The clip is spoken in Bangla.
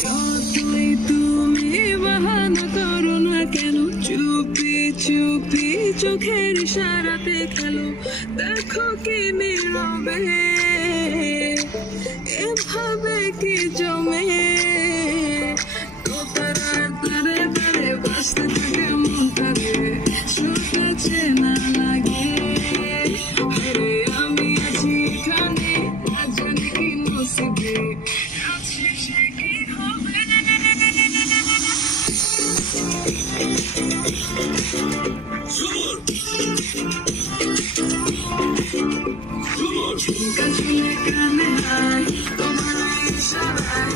যতই তুমি বাহানা করো না কেন, চুপি চুপি চোখের ইশারাতে খেলো, দেখো কি নীরবে এভাবে কি জমে, তোতারার তারে তারে বাঁচতে থাকে মনটারে, শোকাচ্ছে না লাগে। আরে আমি আছি এখানে, না জানি কি নসিবে আছে, সে কি হবে। ঝুমকা ঝুলে কানে হায়, তোমার ইশারায়